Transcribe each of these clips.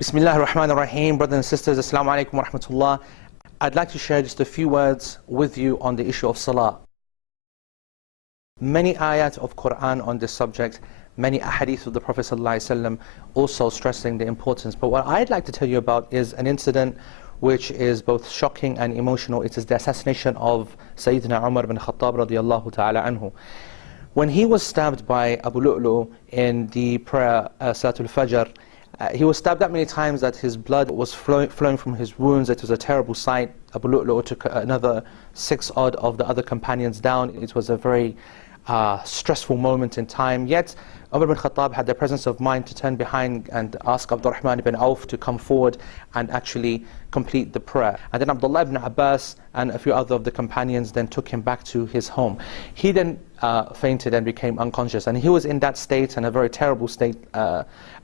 Bismillah ar-Rahman ar-Rahim. Brothers and sisters, Assalamu alaikum wa rahmatullah. I'd like to share just a few words with you on the issue of Salah. Many ayat of Quran on this subject, many ahadith of the Prophet ﷺ also stressing the importance. But what I'd like to tell you about is an incident which is both shocking and emotional. It is the assassination of Sayyidina Umar bin Khattab radiyallahu ta'ala anhu. When he was stabbed by Abu Lu'lu in the prayer Salatul Fajr, he was stabbed that many times that his blood was flowing from his wounds. It was a terrible sight. Abu Lu'lu took another 6 odd of the other companions down. It was a very stressful moment in time. Yet Umar bin Khattab had the presence of mind to turn behind and ask Abdurrahman ibn Auf to come forward and actually complete the prayer. And then Abdullah ibn Abbas and a few other of the companions then took him back to his home. He then fainted and became unconscious, and he was in that state, and a very terrible state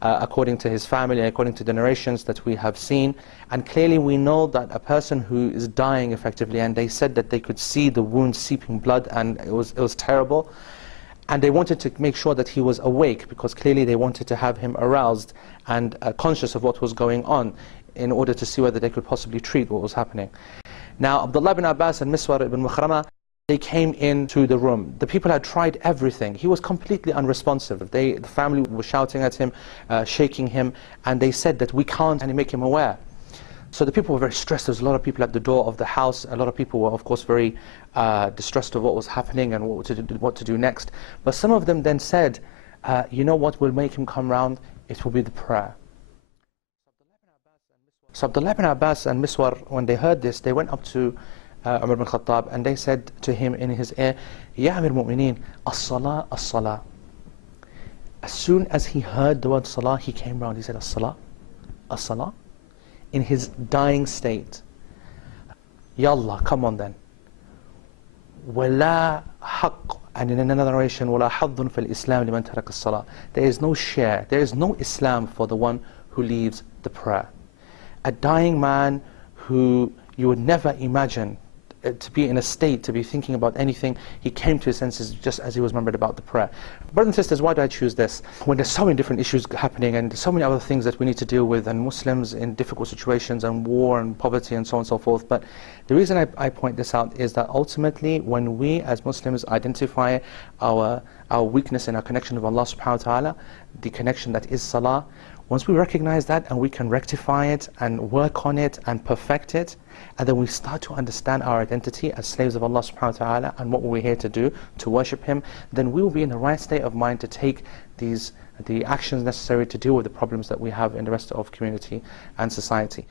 according to his family, according to the narrations that we have seen. And clearly we know that a person who is dying effectively, and they said that they could see the wound seeping blood, and it was terrible. And they wanted to make sure that he was awake, because clearly they wanted to have him aroused and conscious of what was going on, in order to see whether they could possibly treat what was happening. Now Abdullah ibn Abbas and Miswar ibn Makhrama, they came into the room. The people had tried everything. He was completely unresponsive. The family was shouting at him, shaking him, and they said that we can't make him aware. So the people were very stressed. There was a lot of people at the door of the house. A lot of people were, of course, very distressed of what was happening and what to do next. But some of them then said, you know what will make him come round? It will be the prayer. So Abdullah ibn Abbas and Miswar, when they heard this, they went up to Umar bin Khattab and they said to him in his ear, Ya Amir Mu'mineen, as-salah, as-salah. As soon as he heard the word salah, he came round. He said, as-salah, as-salah. In his dying state. Yallah, come on then. وَلَا حَقٌّ, and in another narration, وَلَا حَظٌّ فِي الْإِسْلَامِ لِمَنْ تَرَكَ الصَّلَاةِ. There is no share, there is no Islam for the one who leaves the prayer. A dying man who you would never imagine to be in a state, to be thinking about anything, he came to his senses just as he was remembered about the prayer. Brothers and sisters, why do I choose this? When there's so many different issues happening and so many other things that we need to deal with, and Muslims in difficult situations and war and poverty and so on and so forth. But the reason I point this out is that ultimately when we as Muslims identify our weakness in our connection with Allah subhanahu wa ta'ala, the connection that is salah, once we recognize that and we can rectify it and work on it and perfect it, and then we start to understand our identity as slaves of Allah subhanahu wa ta'ala and what we're here to do, to worship Him, then we will be in the right state of mind to take the actions necessary to deal with the problems that we have in the rest of community and society.